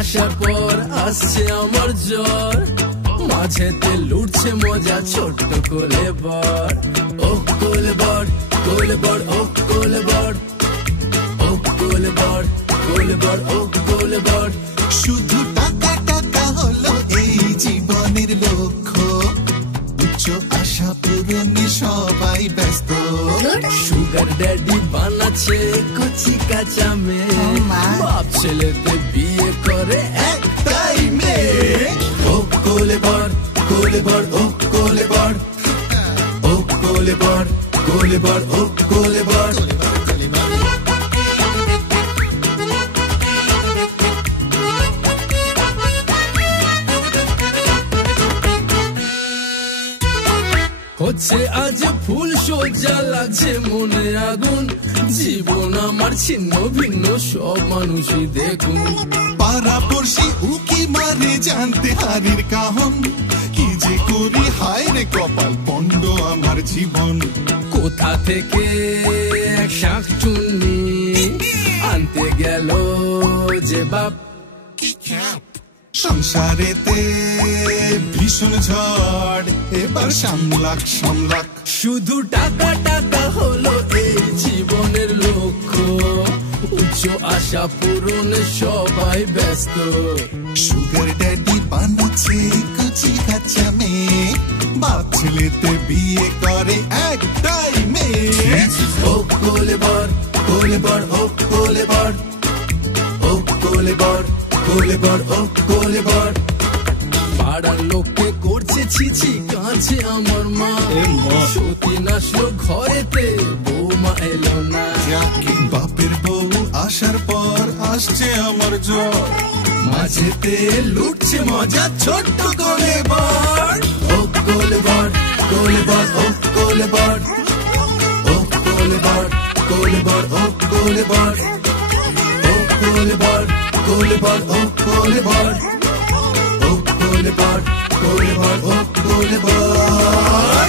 আসার পর আসছে আমার জ্বর, মাঝেতে লুটছে মজা ছোট্ট কোলে বর। ও কোলে বর, কোলে বর, ও কোলে বর, ও কোলে বর, কোলে বর, ও কোলে বর। শুধু টাকা টাকা হলো এই জীবনের লক্ষ্য, উচ্চ আশা পূরণে সবাই ব্যস্ত। সুগার ড্যাডি বানাচ্ছে কচি কাঁচা মেয়ে, বাপ ছেলেতে বিয়ে করে একটাই মেয়ে। ও কোলে বর, কোলে বর, ও কোলে বর, ও কোলে বর, কোলে বর, ও কোলে বর। হচ্ছে আজ ফুল সজ্জা, লাগছে মনে আগুন, জীবন আমার ছিন্ন ভিন্ন সব মানুষই দেখুন। পাড়া পড়শি উকি মারে জানতে হারির কাহন, কি যে করি হায় রে কপাল পণ্ড আমার জীবন। কোথা থেকে এক শাঁখ চুন্নি আনতে গেল যে বাপ, সংসারেতে ভীষণ ঝড়, এবার সামলাক সামলাক। শুধু টাকা টাকা হলো এই জীবনের লক্ষ্য, উচ্চ আশা পূরণে সবাই ব্যস্ত। সুগার ড্যাডি বানাচ্ছে কচি কাঁচা মেয়ে, বাপ ছেলেতে বিয়ে করে একটাই মেয়ে। ও কোলে বর, কোলে বর, ও কোলে বর, ও কোলে বর, কোলে বর, ও কোলে বর। পাড়ার লোককে করছে ছিছি, কাঁদছে আমার মা, সতী নাচলো ঘরেতে বৌমা এলো না। বাপের বউ আসার পর আসছে আমার জ্বর, মাঝেতে লুটছে মজা ছোট্ট কোলে বর। ও কোলে বর, কোলে বর, ও কোলে বর, ও কোলে বর, কোলে বর, ও কোলে বর, ও কোলে বর, কোলে বর, ও কোলে বর, ও কোলে বর, কোলে বর, ও কোলে বর।